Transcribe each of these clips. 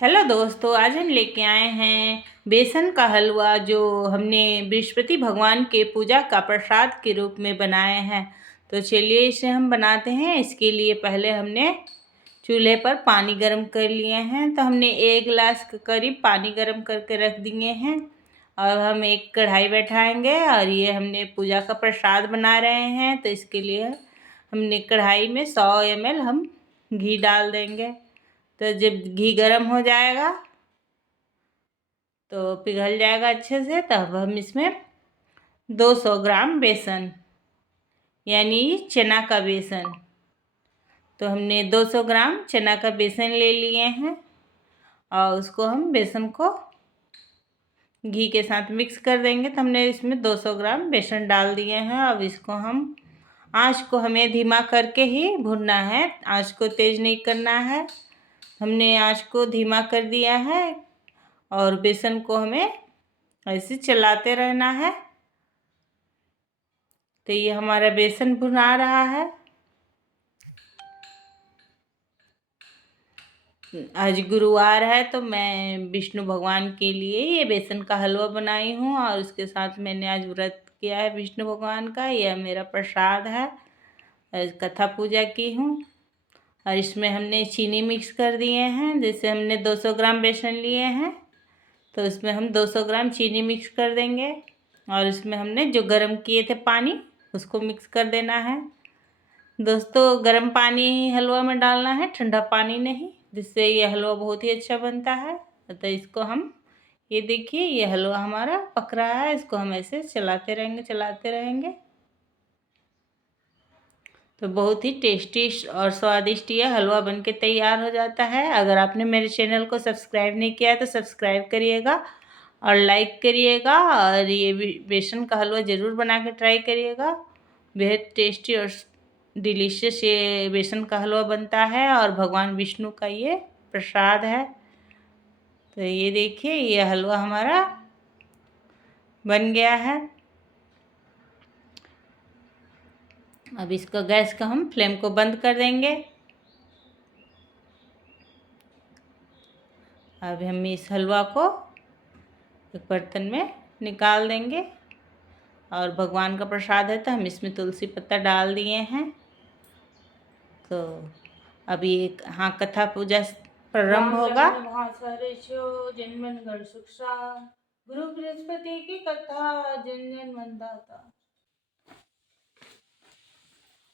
Hello दोस्तों, आज हम लेके आए हैं बेसन का हलवा जो हमने बृहस्पति भगवान के पूजा का प्रसाद के रूप में बनाए हैं। तो चलिए इसे हम बनाते हैं। इसके लिए पहले हमने चूल्हे पर पानी गर्म कर लिए हैं। तो हमने 1 गिलास के करीब पानी गर्म करके रख दिए हैं और हम एक कढ़ाई बैठाएंगे और ये हमने पूजा का प्रसाद बना रहे हैं। तो इसके लिए हमने कढ़ाई में 100 ml हम घी डाल देंगे। तो जब घी गर्म हो जाएगा तो पिघल जाएगा अच्छे से, तब हम इसमें 200 ग्राम बेसन यानी चना का बेसन, तो हमने 200 ग्राम चना का बेसन ले लिए हैं और उसको हम बेसन को घी के साथ मिक्स कर देंगे। तो हमने इसमें 200 ग्राम बेसन डाल दिए हैं। अब इसको हम आँच को हमें धीमा करके ही भूनना है, आँच को तेज़ नहीं करना है। हमने आँच को धीमा कर दिया है और बेसन को हमें ऐसे चलाते रहना है। तो ये हमारा बेसन भुना रहा है। आज गुरुवार है तो मैं विष्णु भगवान के लिए ये बेसन का हलवा बनाई हूँ और उसके साथ मैंने आज व्रत किया है विष्णु भगवान का। यह मेरा प्रसाद है। आज कथा पूजा की हूँ और इसमें हमने चीनी मिक्स कर दिए हैं। जैसे हमने 200 ग्राम बेसन लिए हैं तो उसमें हम 200 ग्राम चीनी मिक्स कर देंगे और इसमें हमने जो गर्म किए थे पानी उसको मिक्स कर देना है। दोस्तों, गर्म पानी ही हलवा में डालना है, ठंडा पानी नहीं, जिससे ये हलवा बहुत ही अच्छा बनता है। तो इसको हम ये देखिए, ये हलवा हमारा पक रहा है। इसको हम ऐसे चलाते रहेंगे। तो बहुत ही टेस्टी और स्वादिष्ट ये हलवा बनके तैयार हो जाता है। अगर आपने मेरे चैनल को सब्सक्राइब नहीं किया है तो सब्सक्राइब करिएगा और लाइक करिएगा और ये बेसन का हलवा ज़रूर बना के ट्राई करिएगा। बेहद टेस्टी और डिलीशियस ये बेसन का हलवा बनता है और भगवान विष्णु का ये प्रसाद है। तो ये देखिए, ये हलवा हमारा बन गया है। अब इसको गैस का हम फ्लेम को बंद कर देंगे। अब हम इस हलवा को एक बर्तन में निकाल देंगे और भगवान का प्रसाद है तो हम इसमें तुलसी पत्ता डाल दिए हैं। तो अभी एक कथा पूजा प्रारंभ होगा। जन्मन घर सुक्षा गुरु बृहस्पति की कथा जन जन मंदाता।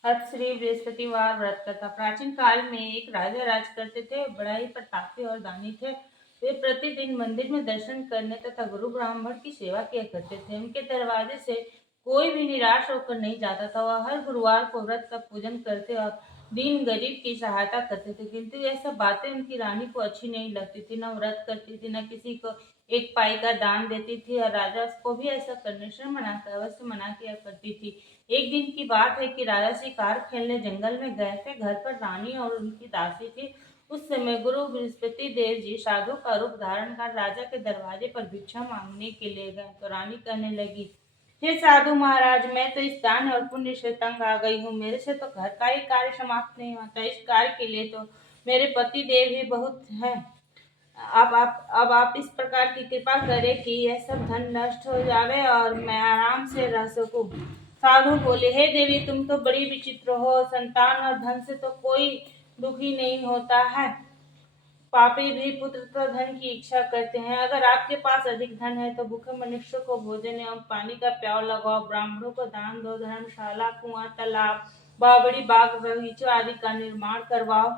अब श्री बृहस्पतिवार व्रत कथा। प्राचीन काल में एक राजा राज करते थे। बड़ा ही प्रतापी और दानी थे। वे प्रतिदिन मंदिर में दर्शन करने तथा गुरु ब्राह्मण की सेवा किया करते थे। उनके दरवाजे से कोई भी निराश होकर नहीं जाता था। वह हर गुरुवार को व्रत का पूजन करते और दीन गरीब की सहायता करते थे। किंतु यह सब बातें उनकी रानी को अच्छी नहीं लगती थी। न व्रत करती थी, न किसी को एक पाई का दान देती थी और राजा को भी ऐसा करने से अवश्य मना किया करती थी। एक दिन की बात है कि राजा शिकार खेलने जंगल में गए थे। घर पर रानी और उनकी दासी थी। उस समय गुरु बृहस्पति देव जी साधु का रूप धारण कर राजा के दरवाजे पर भिक्षा मांगने के लिए गए। तो रानी कहने लगी, हे साधु महाराज, मैं तो इस दान और पुण्य से तंग आ गई हूँ। मेरे से तो घर का ही कार्य समाप्त नहीं होता। इस कार्य के लिए तो मेरे पति देव ही बहुत है। अब आप इस प्रकार की कृपा करें कि यह सब धन नष्ट हो जावे और मैं आराम से रह सकूं। साधु बोले, हे देवी, तुम तो बड़ी विचित्र हो। संतान और धन से तो कोई दुखी नहीं होता है। पापी भी पुत्र तो धन की इच्छा करते हैं। अगर आपके पास अधिक धन है तो भूखे मनुष्य को भोजन एवं पानी का प्याव लगाओ, ब्राह्मणों को दान दो, धर्मशाला, कुआं, तालाब, बावड़ी, बाग, बगीचों आदि का निर्माण करवाओ,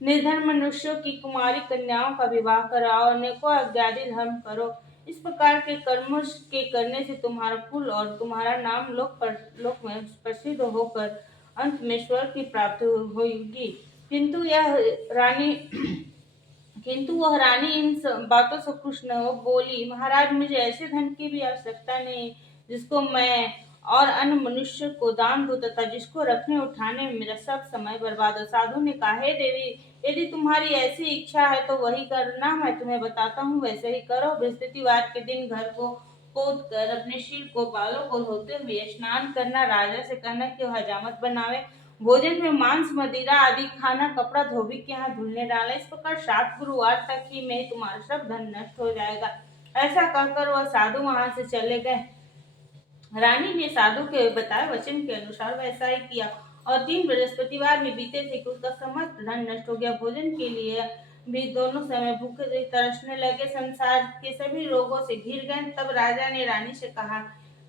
निर्धन मनुष्यों की कुमारी कन्याओं का विवाह कराओ, अनेकों अज्ञादी धर्म करो। इस प्रकार के कर्मों के करने से तुम्हारा कुल और तुम्हारा नाम लोक में प्रसिद्ध होकर अंत में स्वर्ग की प्राप्ति होगी। किंतु वह रानी इन बातों से खुश न हो बोली, महाराज, मुझे ऐसे धन की भी आवश्यकता नहीं जिसको मैं और अन्य मनुष्य को दान दूं तथा जिसको रखने उठाने में मेरा सब समय बर्बाद हो। साधु ने कहा, हे देवी, यदि तुम्हारी ऐसी इच्छा है तो वही करना। मैं तुम्हें बताता हूँ, वैसे ही करो। बृहस्पतिवार के दिन घर को खोद कर अपने सिर को बालों को धोते हुए स्नान करना। राजा से कहना कि वह हजामत बनावे भोजन में मांस मदिरा आदि खाना, कपड़ा धोबी के यहाँ धुलने डाला। इस प्रकार 7 गुरुवार तक ही में तुम्हारा सब धन नष्ट हो जाएगा। ऐसा कहकर वह साधु वहां से चले गए। रानी ने साधु के बताए वचन के अनुसार वैसा ही किया और 3 बृहस्पतिवार में बीते थे कि उसका समस्त धन नष्ट हो गया। भोजन के लिए भी दोनों समय भूखे तरसने लगे, संसार के सभी रोगों से घिर गए। तब राजा ने रानी से कहा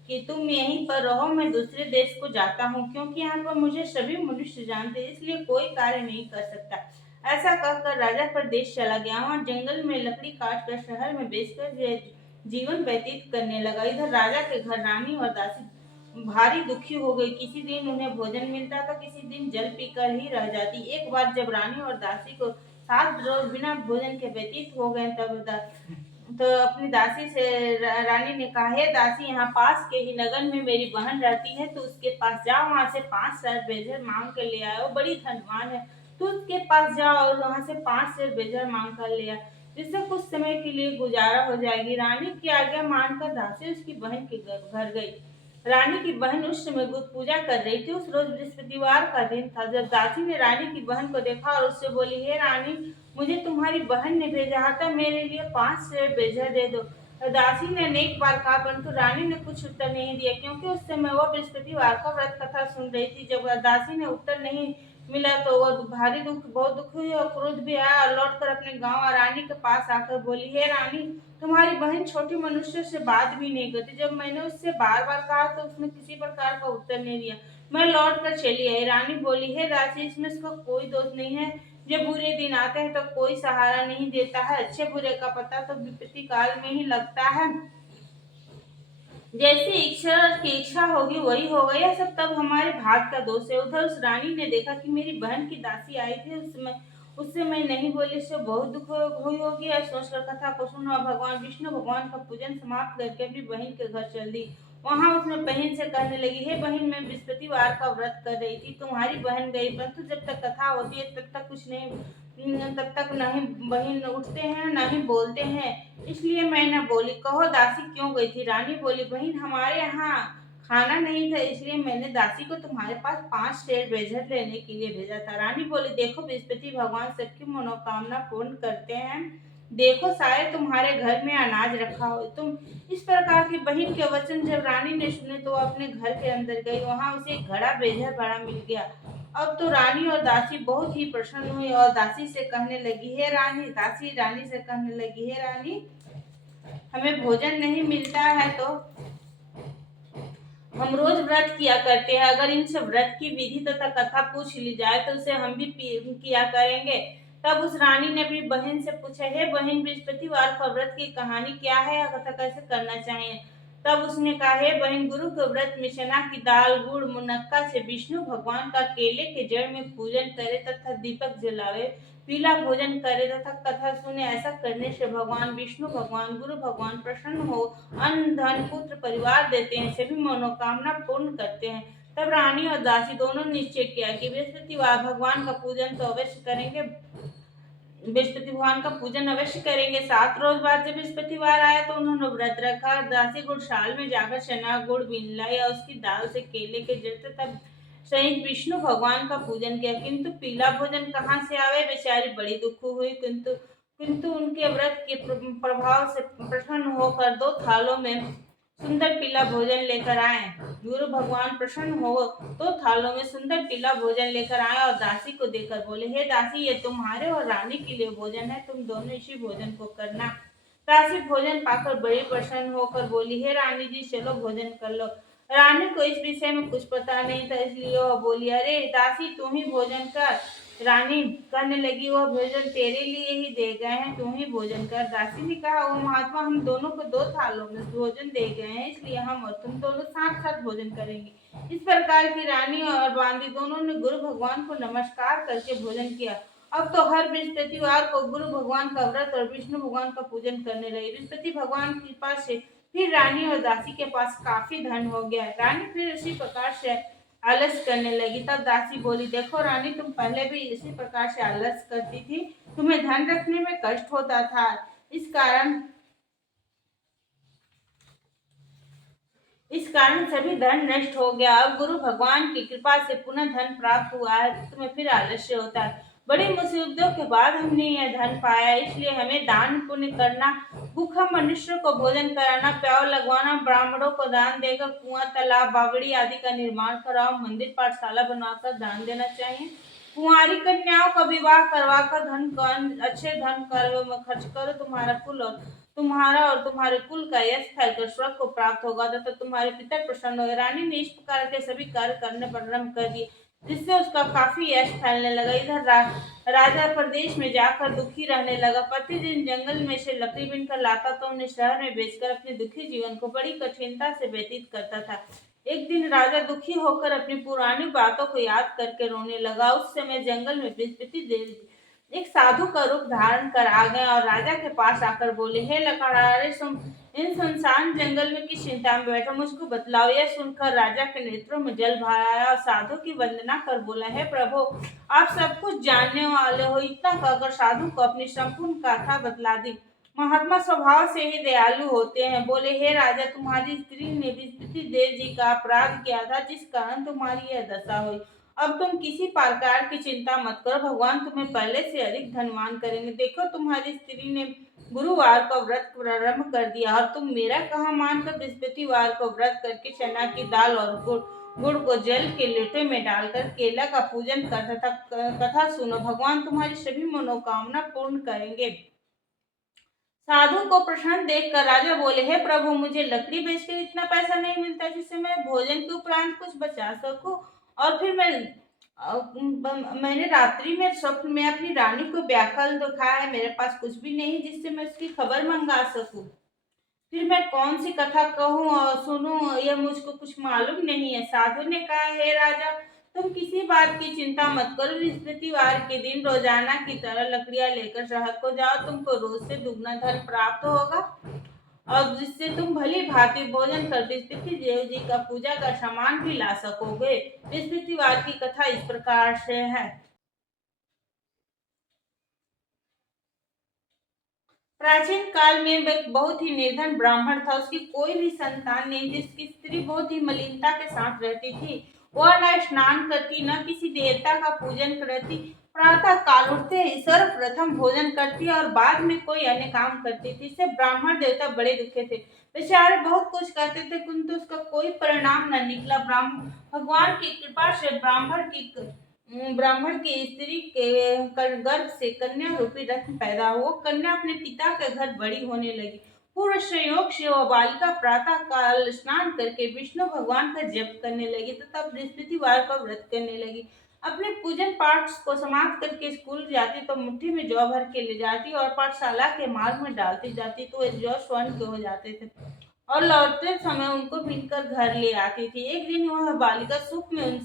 कि तुम यहीं पर रहो, मैं दूसरे देश को जाता हूँ, क्योंकि यहाँ पर मुझे सभी मनुष्य जानते, इसलिए कोई कार्य नहीं कर सकता। ऐसा कहकर राजा प्रदेश चला गया। वहां जंगल में लकड़ी काट कर शहर में बेचकर जीवन व्यतीत करने लगा। इधर राजा के घर रानी और दासी भारी दुखी हो गई। किसी दिन उन्हें भोजन मिलता तो किसी दिन जल पीकर ही रह जाती। एक बार जब रानी और दासी को 7 रोज बिना भोजन के व्यतीत हो गए, तब तो अपनी दासी से रानी ने कहा, हे दासी, यहाँ पास के ही नगर में मेरी बहन रहती है, तो उसके पास जाओ, वहां से 5 सेर बेजर मांग कर ले आओ, बड़ी धनवान है, तो उसके पास जाओ और वहां से 5 सेर बेजर मांग कर ले आओ, जिससे कुछ समय के लिए गुजारा हो जाएगी। रानी की आज्ञा मानकर दासी उसकी बहन के घर गई। रानी की बहन उस समय गुप्त पूजा कर रही थी। उस रोज बृहस्पतिवार का दिन था। जब दासी ने रानी की बहन को देखा और उससे बोली, हे रानी, मुझे तुम्हारी बहन ने भेजा था, मेरे लिए 5 सेर बेजर दे दो। दासी ने अनेक बार कहा, परंतु रानी ने कुछ उत्तर नहीं दिया, क्योंकि उस समय वह बृहस्पतिवार का व्रत कथा सुन रही थी। जब दासी ने उत्तर नहीं मिला तो वह भारी बहुत दुख हुई और क्रोध भी आया और लौटकर अपने गांव रानी के पास आकर बोली, हे रानी, तुम्हारी बहन छोटी मनुष्य से बात भी नहीं करती। जब मैंने उससे बार बार कहा तो उसने किसी प्रकार का उत्तर नहीं दिया। मैं लौट कर चली आई। रानी बोली, हे दासी, इसमें उसका कोई दोष नहीं है। जब बुरे दिन आते हैं तो कोई सहारा नहीं देता है। अच्छे बुरे का पता तो विपत्ति काल में ही लगता है। जैसे ईश्वर की इच्छा होगी वही होगा। यह सब तब हमारे भाग का दोष है। उधर उस रानी ने देखा कि मेरी बहन की दासी आई थी, उससे मैं नहीं बोली, इससे बहुत दुख हुई होगी। और सोचकर कथा को सुना और भगवान विष्णु भगवान का पूजन समाप्त करके अपनी बहन के घर चल दी। वहां उसने बहन से कहने लगी, हे बहन, मैं बृहस्पतिवार का व्रत कर रही थी, तुम्हारी बहन गई, परंतु जब तक कथा होती है तब तक कुछ नहीं, तब तक नहीं बहन उठते हैं ना ही बोलते हैं, इसलिए मैं न बोली। कहो दासी क्यों गई थी? रानी बोली, बहन, हमारे यहाँ खाना नहीं था, इसलिए मैंने दासी को तुम्हारे पास 5 सेर बेजर लेने के लिए भेजा था। रानी बोली, देखो, बृहस्पति भगवान सबकी मनोकामना पूर्ण करते हैं, देखो, शायद तुम्हारे घर में अनाज रखा हो। तुम इस प्रकार की बहन के वचन जब रानी ने सुने तो अपने घर के अंदर गई। वहां उसे एक घड़ा बेजर बड़ा मिल गया। अब तो रानी और दासी बहुत ही प्रसन्न हुई और दासी से कहने लगी, हे रानी, दासी रानी से कहने लगी, हे रानी, हमें भोजन नहीं मिलता है तो हम रोज व्रत किया करते हैं। अगर इन सब व्रत की विधि तथा कथा पूछ ली जाए तो उसे हम भी किया करेंगे। तब उस रानी ने अपनी बहन से पूछा, हे बहन, बृहस्पतिवार का व्रत की कहानी क्या है या कथा कैसे करना चाहिए? तब उसने कहा, हे बहन, गुरु के व्रत में चना की दाल, गुड़, मुनक्का से विष्णु भगवान का केले के जड़ में पूजन करे तथा दीपक जलावे, पीला भोजन करे तथा कथा सुने। ऐसा करने से भगवान विष्णु भगवान, गुरु भगवान प्रसन्न हो, अन्न, धन, पुत्र, परिवार देते हैं, सभी मनोकामना पूर्ण करते हैं। तब रानी और दासी दोनों ने निश्चय किया कि बृहस्पतिवार भगवान का पूजन तो अवश्य करेंगे, बृहस्पति भगवान का पूजन अवश्य करेंगे। 7 रोज बाद जब बृहस्पतिवार आया तो उन्होंने व्रत रखा। दासी गुड़शाल में जाकर चना गुड़ बीन लाई और उसकी दाल से केले के जड़ तथा सहित विष्णु भगवान का पूजन किया, किंतु पीला भोजन कहाँ से आवे? बेचारी बड़ी दुख हुई, किंतु किंतु उनके व्रत के प्रभाव से प्रसन्न होकर 2 थालों में सुंदर पीला भोजन लेकर आए। गुरु भगवान प्रसन्न हो तो थालों में सुंदर पीला भोजन लेकर आए और दासी को देकर बोले, हे दासी, ये तुम्हारे और रानी के लिए भोजन है, तुम दोनों इसी भोजन को करना। दासी भोजन पाकर बड़ी प्रसन्न होकर बोली, हे रानी जी, चलो भोजन कर लो। रानी को इस विषय में कुछ पता नहीं था, इसलिए वह बोली, अरे दासी, तुम ही भोजन कर। रानी कहने लगी, वह भोजन तेरे लिए ही दे गए हैं, तुम ही भोजन कर। दासी ने कहा, ओ महात्मा, हम दोनों को 2 थालों में भोजन दे गए हैं, इसलिए हम और तुम दोनों साथ साथ भोजन करेंगे। इस प्रकार की रानी और बांदी दोनों ने गुरु भगवान को नमस्कार करके भोजन किया। अब तो हर बृहस्पतिवार को गुरु भगवान का व्रत और विष्णु भगवान का पूजन करने लगे। बृहस्पति भगवान की कृपा से फिर रानी और दासी के पास काफी धन हो गया। रानी फिर इसी प्रकार से आलस करने लगी। तब दासी बोली, देखो रानी, तुम पहले भी इसी प्रकार से आलस करती थी, तुम्हें धन रखने में कष्ट होता था, इस कारण सभी धन नष्ट हो गया। अब गुरु भगवान की कृपा से पुनः धन प्राप्त हुआ है, तो तुम्हें फिर आलस्य होता है। बड़ी मुसीबतों के बाद हमने यह धन पाया, इसलिए हमें दान पुण्य करना, भूखा मनुष्य को भोजन कराना, प्याव लगवाना, ब्राह्मणों को दान देकर कुआं तालाब बावड़ी आदि का निर्माण कराओ, मंदिर पाठशाला बनवाकर दान देना चाहिए। कुंवारी कन्याओं का विवाह करवाकर अच्छे धन कार्यों में खर्च करो। तुम्हारा और तुम्हारे कुल का यश फैलकर स्वर्ग को प्राप्त होगा तथा तुम्हारे पिता प्रसन्न हो। रानी ने इस प्रकार के सभी कार्य करने प्रारंभ कर दिए, जिससे उसका काफी यश फैलने लगा। इधर राजा प्रदेश में जाकर दुखी रहने लगा। प्रतिदिन जंगल में से लकड़ी बीनकर लाता तो उन्हें शहर में बेचकर अपने दुखी जीवन को बड़ी कठिनता से व्यतीत करता था। एक दिन राजा दुखी होकर अपनी पुरानी बातों को याद करके रोने लगा। उस समय जंगल में बृहस्पति देव एक साधु का रूप धारण कर आ गए और राजा के पास आकर बोले, हे लकड़हारे, तुम इन सुनसान जंगल में किस चिंता में बैठे, मुझको बतलाओ। यह सुनकर राजा के नेत्रों में जल भर आया और साधु की वंदना कर बोला, हे प्रभु, आप सब कुछ जानने वाले हो। इतना कहकर साधु को अपनी संपूर्ण गाथा बतला दी। महात्मा स्वभाव से ही दयालु होते हैं। बोले, हे राजा, तुम्हारी स्त्री ने बृहस्पति देव जी का अपराध किया था, जिस कारण तुम्हारी यह दशा हुई। अब तुम किसी प्रकार की चिंता मत करो, भगवान तुम्हें पहले से अधिक धनवान करेंगे। देखो, तुम्हारी स्त्री ने गुरुवार को व्रत प्रारंभ कर दिया और तुम मेरा कहा मानकर बृहस्पतिवार को व्रत करके चना की दाल और गुड़ को जल के लोटे में डालकर केला का पूजन कर तथा कथा सुनो, भगवान तुम्हारी सभी मनोकामना पूर्ण करेंगे। साधु को प्रसन्न देखकर राजा बोले, हे प्रभु, मुझे लकड़ी बेचकर इतना पैसा नहीं मिलता जिससे मैं भोजन के उपरांत कुछ बचा सकूं, और फिर मैंने रात्रि में स्वप्न में अपनी रानी को व्याकुल दिखाया है। मेरे पास कुछ भी नहीं जिससे मैं उसकी खबर मंगा सकूं। फिर मैं कौन सी कथा कहूँ और सुनूं, यह मुझको कुछ मालूम नहीं है। साधु ने कहा, हे राजा, तुम किसी बात की चिंता मत करो। बृहस्पतिवार के दिन रोजाना की तरह लकड़ियां लेकर शहर को जाओ, तुमको रोज से दुगना धन प्राप्त होगा और जिससे तुम भली भांति भोजन कर बृहस्पति देव जी का पूजा का सामान भी ला सकोगे। बृहस्पतिवार की कथा इस प्रकार से है। प्राचीन काल में एक बहुत ही निर्धन ब्राह्मण था। उसकी कोई भी संतान नहीं, जिसकी स्त्री बहुत ही मलिनता के साथ रहती थी। वह न स्नान करती, न किसी देवता का पूजन करती। प्रातः काल उठते ही सर्वप्रथम भोजन करती और बाद में कोई अन्य काम करती थी। इससे ब्राह्मण देवता बड़े दुखे थे। बेचारे बहुत कुछ करते थे, किंतु उसका कोई परिणाम न निकला। भगवान की कृपा से ब्राह्मण की स्त्री के गर्भ से कन्या रूपी रत्न पैदा हुआ। कन्या अपने पिता के घर बड़ी होने लगी। पूर्ण संयोग से वह बालिका प्रातः काल स्नान करके विष्णु भगवान का जप करने लगी तथा बृहस्पतिवार का व्रत करने लगी। अपने पूजन पाठ को समाप्त करके स्कूल जाती तो मुट्ठी में जौ भर के ले जाती और पाठशाला के मार्ग में डालती जाती तो वे जौ स्वर्ण के हो जाते थे और लौटते समय उनको बीनकर घर ले आती थी। एक दिन वह बालिका सूप में उन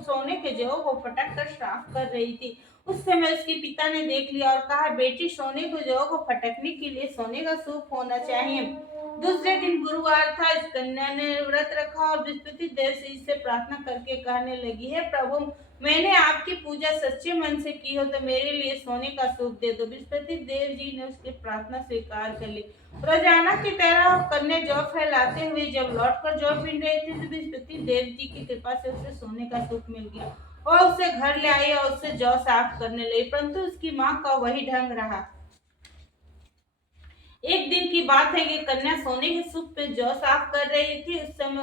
सोने के जौ को फटक कर साफ कर रही थी। उस समय उसके पिता ने देख लिया और कहा, बेटी, सोने के जौ को फटकने के लिए सोने का सूप होना चाहिए। दूसरे दिन गुरुवार था। इस कन्या ने व्रत रखा और बृहस्पति देव से इससे प्रार्थना करके कहने लगी, हे प्रभु, मैंने आपकी पूजा सच्चे मन से की हो तो मेरे लिए सोने का सूप दे दो। बृहस्पति देव जी ने उसकी प्रार्थना स्वीकार कर ली। रोजाना की तरह कन्या जौ फैलाते हुए जब लौटकर जौ पीन रही थी तो बृहस्पति देव जी की कृपा से उसे सोने का सूप मिल गया और उसे घर ले आई और उससे जौ साफ करने लगी, परंतु उसकी माँ का वही ढंग रहा। एक दिन की बात है कि कन्या सोने के सूप पे जौ साफ कर रही थी। उस समय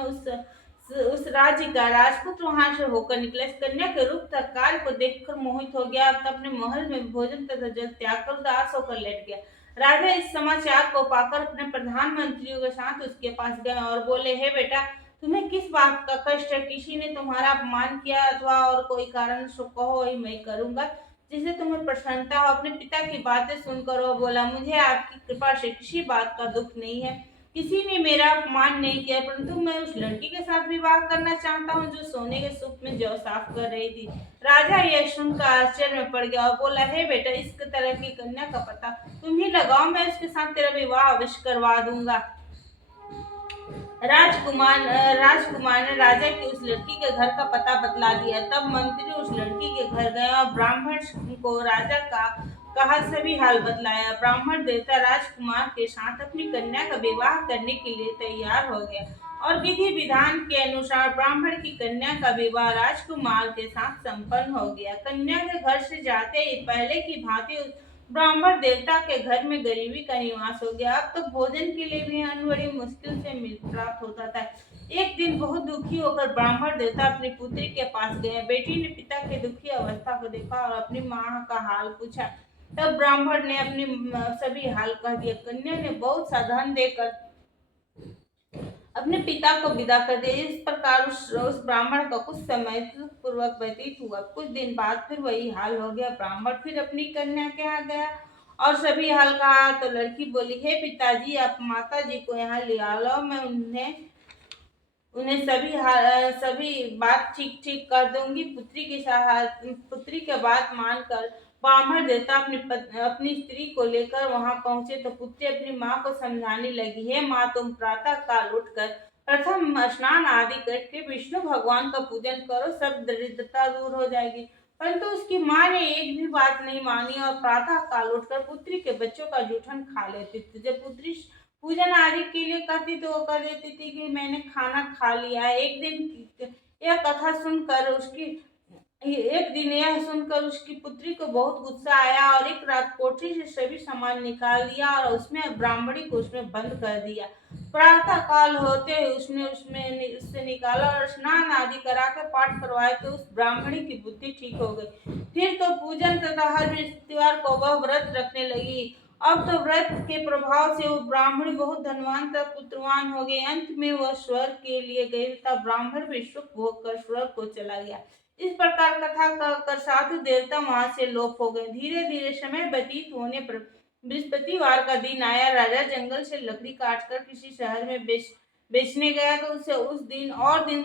उस राज्य का राजपुत्र वहां से होकर निकला। इस कन्या के रूप तक कार्य को देखकर मोहित हो गया। अब अपने महल में भोजन तथा जल त्याग कर उदास होकर लेट गया। राजा इस समाचार को पाकर अपने प्रधानमंत्रियों के साथ उसके पास गए और बोले, हे बेटा, तुम्हें किस बात का कष्ट है? किसी ने तुम्हारा अपमान किया अथवा और कोई कारण सो कहो, वही मैं करूंगा जिससे तुम्हें प्रसन्नता हो। अपने पिता की बातें सुनकर वो बोला, मुझे आपकी कृपा से किसी बात का दुख नहीं है। किसी ने मेरा अपमान नहीं किया, परंतु मैं उस लड़की के साथ विवाह करना चाहता हूँ जो सोने के सूप में जौ साफ कर रही थी। राजा यह सुनकर आश्चर्य में पड़ गया और बोला, हे बेटा, इस तरह की कन्या का पता तुम ही लगाओ, मैं उसके साथ तेरा विवाह अवश्य करवा दूंगा। राजकुमार ने राजा की उस लड़की के घर का पता बतला दिया। तब मंत्री उस लड़की के घर गए और ब्राह्मण को राजा का कहा सभी हाल बतलाया। ब्राह्मण देवता राजकुमार के साथ अपनी कन्या का विवाह करने के लिए तैयार हो गया। और विधि विधान के अनुसार ब्राह्मण की कन्या का विवाह राजकुमार के साथ संपन्न हो गया। कन्या के घर से जाते ही पहले की भांति उस ब्राह्मण देवता के घर में गरीबी का निवास हो गया। अब तो भोजन के लिए भी अन्न बड़ी मुश्किल से मिल प्राप्त होता था। एक दिन बहुत दुखी होकर ब्राह्मण देवता अपनी पुत्री के पास गए। बेटी ने पिता की दुखी अवस्था को देखा और अपनी माँ का हाल पूछा। तब ब्राह्मण ने अपनी सभी हाल कह दिया। कन्या ने बहुत सा धन देकर अपने पिता को विदा कर दिया। इस प्रकार उस ब्राह्मण का कुछ समय पूर्वक व्यतीत हुआ। कुछ दिन बाद फिर वही हाल हो गया। ब्राह्मण फिर अपनी कन्या के यहाँ गया और सभी हाल कहा तो लड़की बोली, हे पिताजी, आप माता जी को यहाँ ले आओ, मैं उन्हें सभी बात ठीक ठीक कर दूंगी। पुत्री के बात मानकर ब्राह्मण देवता अपनी स्त्री को लेकर वहां पहुंचे तो पुत्री अपनी माँ को समझाने लगी, हे माँ, तुम प्रातः काल उठकर प्रथम स्नान आदि करके विष्णु भगवान का पूजन करो, सब दरिद्रता दूर हो जाएगी। परंतु उसकी माँ ने एक भी बात नहीं मानी और प्रातः काल उठकर पुत्री के बच्चों का जूठन खा लेती थी। जब पुत्री पूजन आदि के लिए कहती तो वो कह देती थी कि मैंने खाना खा लिया है। एक दिन यह सुनकर उसकी पुत्री को बहुत गुस्सा आया और एक रात कोठरी से सभी सामान निकाल दिया और उसमें ब्राह्मणी को उसमें बंद कर दिया। प्रातः काल होते ही उससे निकाला और स्नान आदि करा के पाठ करवाए तो उस ब्राह्मणी की बुद्धि ठीक हो गई। फिर तो पूजन तथा हर बृहस्पतिवार को वह व्रत रखने लगी। अब तो व्रत के प्रभाव से वो ब्राह्मण बहुत धनवान तथा पुत्रवान हो गए। अंत में वह स्वर्ग के लिए गए तथा ब्राह्मण भी सुख भोग कर स्वर्ग को चला गया। इस प्रकार कथा कहकर साधु देवता वहां से लोप हो गए। धीरे धीरे समय व्यतीत होने पर बृहस्पतिवार का दिन आया। राजा जंगल से लकड़ी काटकर किसी शहर में बेचने गया तो उसे उस दिन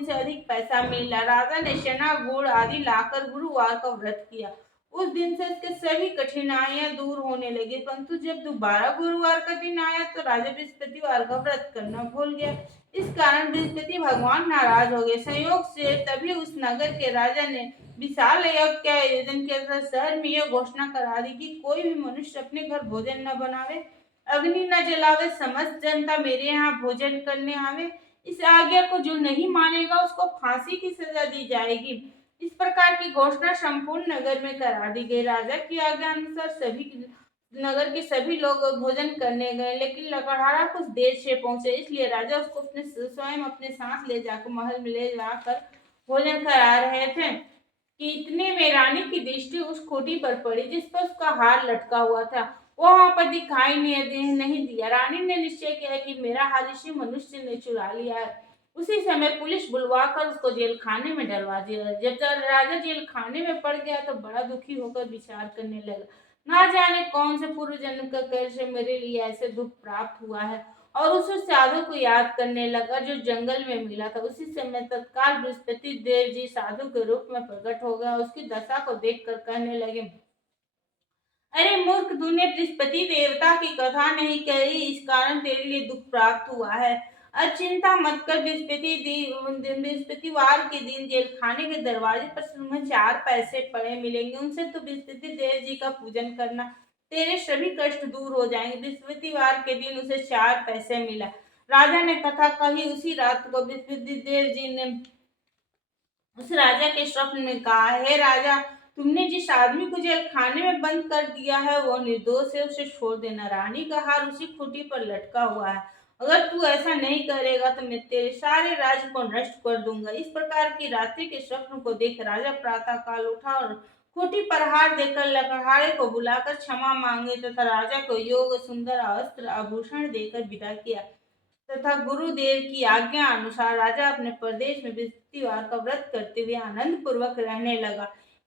से अधिक पैसा मिला। राजा ने चना गुड़ आदि लाकर गुरुवार का व्रत किया। उस दिन से उसके सभी कठिनाइयां दूर होने लगी। परंतु जब दोबारा गुरुवार का दिन आया तो राजा बृहस्पतिवार का व्रत करना भूल गया। इस कारण बृहस्पति भगवान नाराज हो गए। संयोग से तभी उस नगर के राजा ने विशाल यज्ञ के आयोजन किया तथा शहर में यह घोषणा करा दी कि कोई भी मनुष्य अपने घर भोजन न बनावे, अग्नि न जलावे, समस्त जनता मेरे यहाँ भोजन करने आवे। इस आज्ञा को जो नहीं मानेगा उसको फांसी की सजा दी जाएगी। इस प्रकार की घोषणा संपूर्ण नगर में करा दी गई। राजा की आज्ञा अनुसार नगर के सभी लोग भोजन करने गए, लेकिन लकड़हारा कुछ देर से पहुंचे, इसलिए राजा उसको स्वयं अपने साथ ले जाकर महल में ले जाकर भोजन करा रहे थे कि इतने में रानी की दृष्टि उस खूंटी पर पड़ी जिस पर उसका हार लटका हुआ था। वो वहां पर दिखाई नहीं दिया। रानी ने निश्चय किया कि मेरा हार इसी मनुष्य ने चुरा लिया है। उसी समय पुलिस बुलवाकर उसको जेल खाने में डलवा दिया। जब राजा जेल खाने में पड़ गया तो बड़ा दुखी होकर विचार करने लगा, ना जाने कौन से पूर्व जन्म का कैसे मेरे लिए ऐसे दुख प्राप्त हुआ है। और उस साधु को याद करने लगा जो जंगल में मिला था। उसी समय तत्काल बृहस्पति देव जी साधु के रूप में प्रकट हो गया। उसकी दशा को देखकर कहने लगे, अरे मूर्ख, तूने बृहस्पति देवता की कथा नहीं कही, इस कारण तेरे लिए दुख प्राप्त हुआ है। अब चिंता मत कर, बृहस्पतिवार के दिन जेल खाने के दरवाजे पर तुम्हें 4 पैसे पड़े मिलेंगे। उनसे तो बृहस्पति देव जी का पूजन करना, तेरे सभी कष्ट दूर हो जाएंगे। बृहस्पतिवार के दिन उसे 4 पैसे मिला। राजा ने कथा कही। उसी रात को बृहस्पति देव जी ने उस राजा के स्वप्न में कहा, हे राजा, तुमने जिस आदमी को जेल खाने में बंद कर दिया है वो निर्दोष है, उसे छोड़ देना। रानी का हार उसी खूंटी पर लटका हुआ है। अगर तू ऐसा नहीं करेगा तो मैं तेरे सारे राज्य को नष्ट कर दूंगा। इस प्रकार की रात्रि के स्वप्न को देख राजा प्रातः काल उठा और खूंटी पर हार देकर लकड़हारे को बुलाकर क्षमा मांगे तथा राजा को योग सुंदर अस्त्र आभूषण देकर विदा किया तथा गुरुदेव की आज्ञा अनुसार राजा अपने प्रदेश में बृहस्पतिवार का व्रत करते हुए आनंद पूर्वक रहने लगा।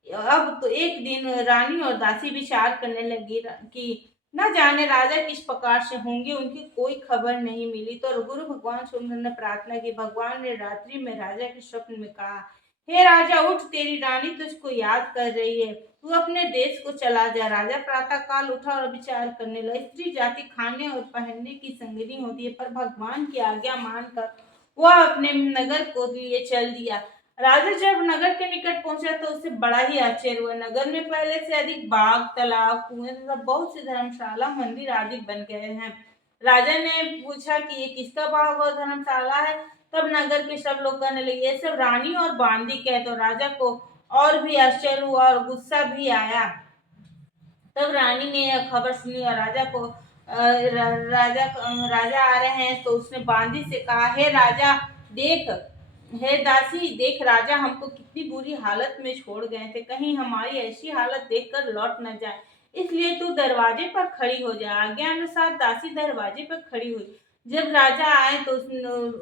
अब तो एक दिन रानी और दासी विचार करने लगी कि न जाने राजा किस प्रकार से होंगे, उनकी कोई खबर नहीं मिली। तो गुरु भगवान से उन्होंने प्रार्थना की। भगवान ने रात्रि में राजा के स्वप्न में कहा, हे राजा, उठ, तेरी रानी तुझको याद कर रही है, तू अपने देश को चला जा। राजा प्रातः काल उठा और विचार करने लगा। स्त्री जाति खाने और पहनने की संगनी होती है, पर भगवान की आज्ञा मानकर वह अपने नगर को लिए चल दिया। राजा जब नगर के निकट पहुंचा तो उसे बड़ा ही आश्चर्य हुआ। नगर में पहले से अधिक बाग, तालाब, कुएं तथा बहुत सी धर्मशाला, मंदिर आदि बन गए हैं। राजा ने पूछा कि ये किसका बाग और धर्मशाला है। तब नगर के सब लोग कहने लगे ये सब रानी और बांदी के। तो राजा को और भी आश्चर्य हुआ और गुस्सा भी आया। तब रानी ने यह खबर सुनी और राजा को राजा आ रहे हैं तो उसने बांदी से कहा, हे राजा देख, हे दासी देख, राजा हमको कितनी बुरी हालत में छोड़ गए थे, कहीं हमारी ऐसी हालत देखकर लौट न जाए, इसलिए तू दरवाजे पर खड़ी हो जा। आज्ञा अनुसार दासी दरवाजे पर खड़ी हुई। जब राजा आए तो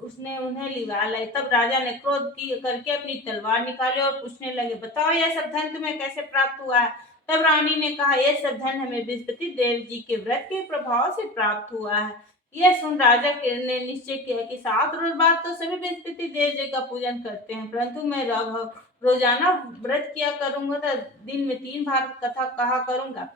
उसने उन्हें लिवा लाई। तब राजा ने क्रोध की करके अपनी तलवार निकाली और पूछने लगे, बताओ यह सब धन तुम्हें कैसे प्राप्त हुआ है। तब रानी ने कहा, यह सब धन हमें बृहस्पति देव जी के व्रत के प्रभाव से प्राप्त हुआ है। यह सुन राजा ने निश्चय किया कि 7 रोज बाद तो सभी बृहस्पति देव जी का पूजन करते हैं, परंतु मैं रोजाना व्रत किया करूंगा, तो दिन में 3 बार कथा कहा करूंगा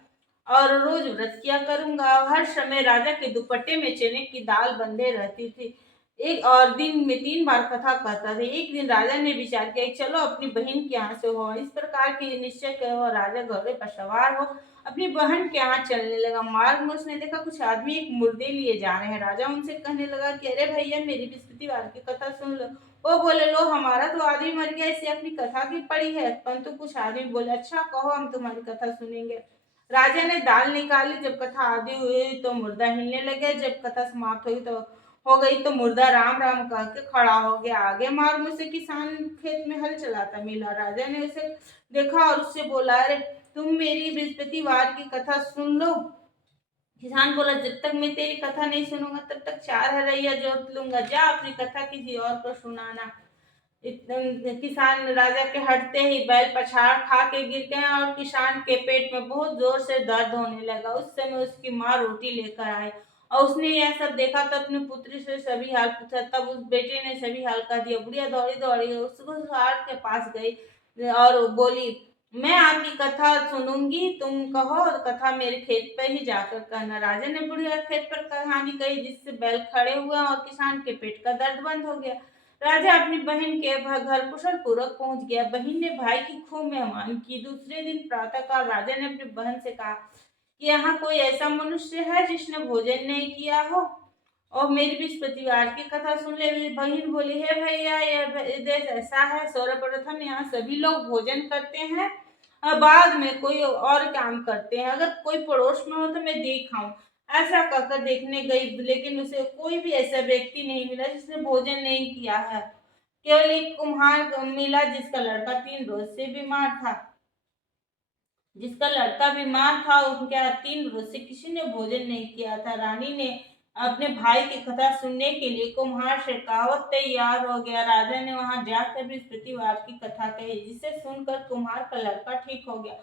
और रोज व्रत किया करूंगा। हर समय राजा के दुपट्टे में चने की दाल बंधे रहती थी, एक और दिन में 3 बार कथा कहता था। एक दिन राजा ने विचार किया, चलो अपनी बहन के यहाँ से हो। इस प्रकार की निश्चय कर वो राजा घोड़े पर सवार हो अपनी बहन के यहाँ चलने लगा। मार्ग में उसने देखा कुछ आदमी एक मुर्दे लिए जा रहे हैं। राजा उनसे कहने लगा कि अरे भैया, मेरी बृहस्पतिवार की कथा सुन लो। वो बोले, लो, हमारा तो आदमी मर गया, इसे अपनी कथा की पड़ी है। परंतु कुछ आदमी बोले, अच्छा कहो, हम तुम्हारी कथा सुनेंगे। राजा ने दाल निकाली। जब कथा आदि हुई तो मुर्दा हिलने लगे। जब कथा समाप्त हुई तो हो गई तो मुर्दा राम राम कह के खड़ा हो गया। आगे मार्ग में से किसान खेत में हल चलाता मिला। राजा ने उसे देखा और उससे बोला, अरे तुम मेरी बृहस्पतिवार की कथा सुन लो। किसान बोला, जब तक मैं तेरी कथा नहीं सुनूंगा तब तक 4 हरैया जोत लूंगा, जा अपनी कथा किसी और को सुनाना। किसान राजा के हटते ही बैल पछाड़ खा के गिर गए और किसान के पेट में बहुत जोर से दर्द होने लगा। उस समय उसकी माँ रोटी लेकर आई और उसने यह सब देखा तो अपने पुत्री से सभी हाल पूछा। तब उस बेटे ने सभी हाल कह दिया। बुढ़िया दौड़ी दौड़ी उसको घाट के पास गई और बोली, मैं आपकी कथा सुनूंगी, तुम कहो कथा मेरे खेत पर ही जाकर कहना। राजा ने बुढ़िया खेत पर कहानी कही, जिससे बैल खड़े हुए और किसान के पेट का दर्द बंद हो गया। राजा अपनी बहन के घर कुशल पूर्वक पहुंच गया। बहन ने भाई की खूब मेहमान की। दूसरे दिन प्रातःकाल राजा ने अपनी बहन से कहा कि यहाँ कोई ऐसा मनुष्य है जिसने भोजन नहीं किया हो और मेरी बृहस्पतिवार की कथा सुन ले। बहन बोली, है भैया, यह देश ऐसा है, सर्वप्रथम यहाँ सभी लोग भोजन करते हैं और बाद में कोई और काम करते हैं। अगर कोई पड़ोस में हो तो मैं देख आऊं। ऐसा कहकर देखने गई, लेकिन उसे कोई भी ऐसा व्यक्ति नहीं मिला जिसने भोजन नहीं किया है। केवल एक कुम्हार मिला जिसका लड़का 3 रोज से बीमार था। उनके यहाँ 3 रोज से किसी ने भोजन नहीं किया था। रानी ने अपने भाई की कथा सुनने के लिए कुम्हार से कहावत तैयार हो गया। राजा ने वहां जाकर बृहस्पतिवार की कथा कही, जिसे सुनकर कुम्हार का लड़का ठीक हो गया।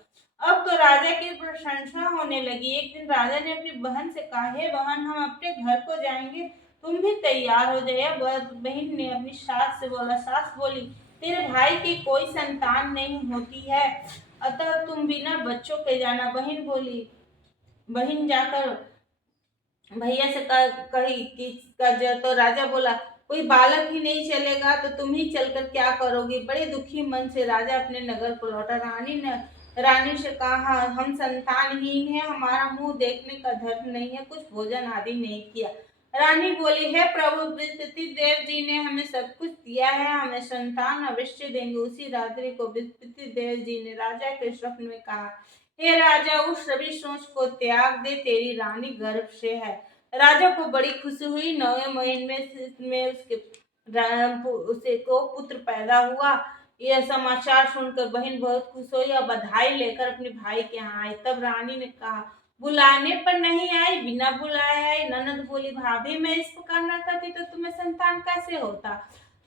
अब तो राजा की प्रशंसा होने लगी। एक दिन राजा ने अपनी बहन से कहा, हे बहन, हम अपने घर को जाएंगे, तुम भी तैयार हो जाए। बहन ने अपनी सास से बोला। सास बोली, तेरे भाई की कोई संतान नहीं होती है, अतः तुम बिना बच्चों के जाना। बहन जाकर भैया से कही कि तो राजा बोला, कोई बालक ही नहीं चलेगा तो तुम ही चलकर क्या करोगे। बड़े दुखी मन से राजा अपने नगर को लौटा। रानी से कहा, हम संतानहीन हैं, हमारा मुंह देखने का धर्म नहीं है, कुछ भोजन आदि नहीं किया। रानी बोली, हे प्रभु, बृहस्पति देव जी ने हमें सब कुछ दिया है, हमें संतान अवश्य देंगे। उसी रात्रि को बृहस्पति देव जी ने राजा के स्वप्न में कहा, हे राजा, उस सभी सोच को त्याग दे, तेरी रानी गर्भ से है। राजा को बड़ी खुशी हुई। 9वें महीने में उसे को पुत्र पैदा हुआ। यह समाचार सुनकर बहन बहुत खुश हुई और बधाई लेकर अपने भाई के यहाँ आई। तब रानी ने कहा, बुलाने पर नहीं आई, बिना बुलाए आई। ननद बोली, भाभी, मैं इस प्रकार न करती तो तुम्हें संतान कैसे होता।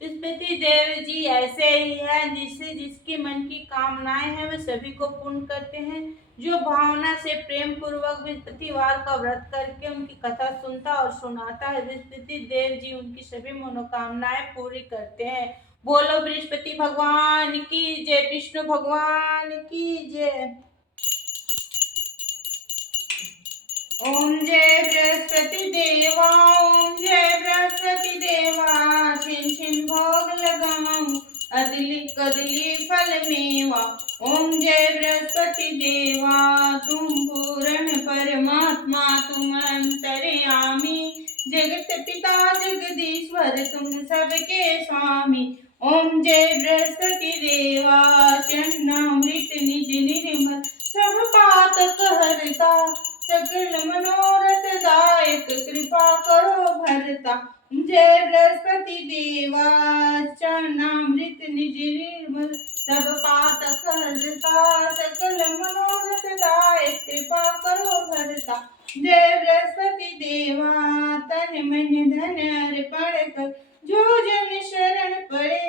बृहस्पति देव जी ऐसे ही है, जिससे जिसके मन की कामनाएं हैं वे सभी को पूर्ण करते हैं। जो भावना से प्रेम पूर्वक बृहस्पतिवार का व्रत करके उनकी कथा सुनता और सुनाता है, बृहस्पति देव जी उनकी सभी मनोकामनाएं पूरी करते हैं। बोलो बृहस्पति भगवान की जय, विष्णु भगवान की जय। ओम जय बृहस्पति देवा, ओम जय बृहस्पति देवा, छिन छिन भोग लगाऊं, अदली कदली फल मेवा। ओम जय बृहस्पति देवा, तुम पूर्ण परमात्मा, तुम अंतर्यामी, जग जगत पिता जगदीश्वर तुम सबके स्वामी। ओम जय बृहस्पति देवा चरणामृत निज निर्मल सब पातक हरता सकल मनोरथ दायक कृपा करो भरता। जय बृहस्पति देवा चरणामृत निज निर्मल सब पातक हरता सकल मनोरथ दायक कृपा करो भरता। जय बृहस्पति देवा तन मन धन अर्पण कर जो जन शरण पड़े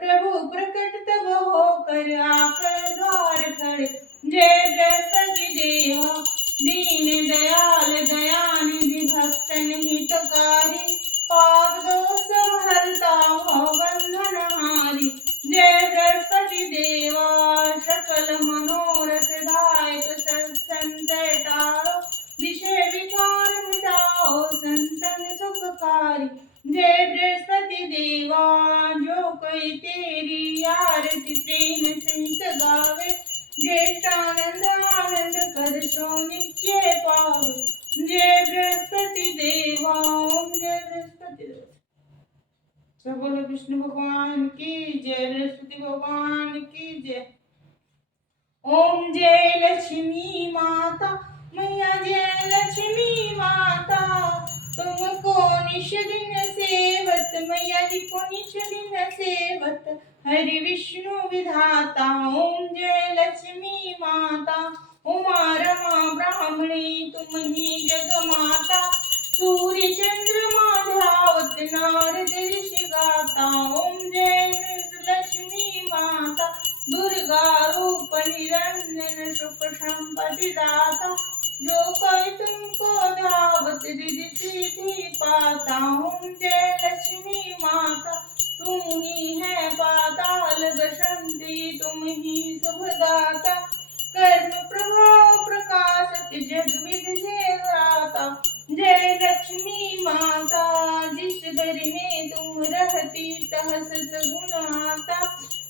प्रभु प्रकट तब होकर आकर द्वार खड़े। जय बृहस्पति देवा दीन दयाल दयानिधि भक्तन हितकारी पाप दोष हरता भव बंधन हारी। जय बृहस्पति देवा सकल मनोरथ दायक संशय टारो विषय विकार मिटाओ संतन सुखकारी। जय बृहस्पति देवा जो कोई तेरी आरती प्रेम सहित गावे ज्येष्ठानंद आनंद कर सो निश्चय पावे। जय बृहस्पति देवा ओम जय बृहस्पति देवा। सब बोलो विष्णु भगवान की जय बृहस्पति भगवान की जय। ओम जय लक्ष्मी माता मैया जय लक्ष्मी माता तुमको निश दिन सेवत मैया जी को निश दिन सेवत हरि विष्णु विधाता। ओम जय लक्ष्मी माता उमा रमा ब्राह्मणी तुम ही जग माता सूर्य चंद्रमा धावत नारद ऋषि गाता। ओम जय लक्ष्मी माता दुर्गा रूप निरंजन सुख संपत्ति दाता जो कोई तुमको धावत रिद्धि सिद्धि पाता। ओम जय लक्ष्मी माता तुम ही है पाताल बसंती तुम ही शुभदाता कर्म प्रभाव प्रकाशक जग विधि से गाता। जय लक्ष्मी माता जिस घर में तुम रहती तह सतगुण आता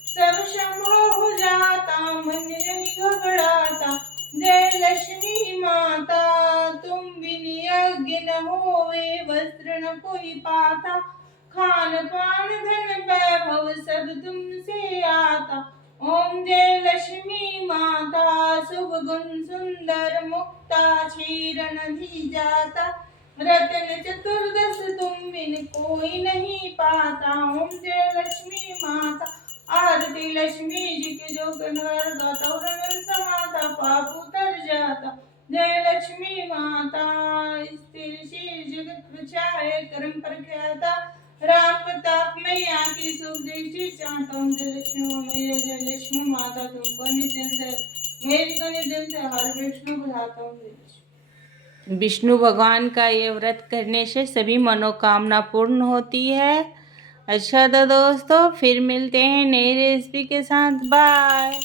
सब संभव हो जाता मन नहीं घबराता। जय लक्ष्मी माता तुम बिन यज्ञ न होवे वस्त्र न कोई पाता खान पान धन वैभव सब तुमसे आता। ओम जय लक्ष्मी माता शुभ गुण सुंदर मुक्ता क्षीर नदी जाता रत्न चतुर्दश तुम बिन कोई नहीं पाता। ओम जय लक्ष्मी माता आरती लक्ष्मी जी के जो कनवर गाता वर्णन समाता पाप उतर जाता। जय लक्ष्मी माता स्थिर शील जगत प्रचार कर्म प्रख्याता राम प्रताप मैया की शुभ दृष्टि चाहता हूँ। जय लक्ष्मी मैया जय लक्ष्मी माता तुमको नित्य से मेरी को नित्य से हर विष्णु बुझाता हूँ। विष्णु भगवान का ये व्रत करने से सभी मनोकामना पूर्ण होती है। अच्छा तो दोस्तों फिर मिलते हैं नई रेसिपी के साथ। बाय।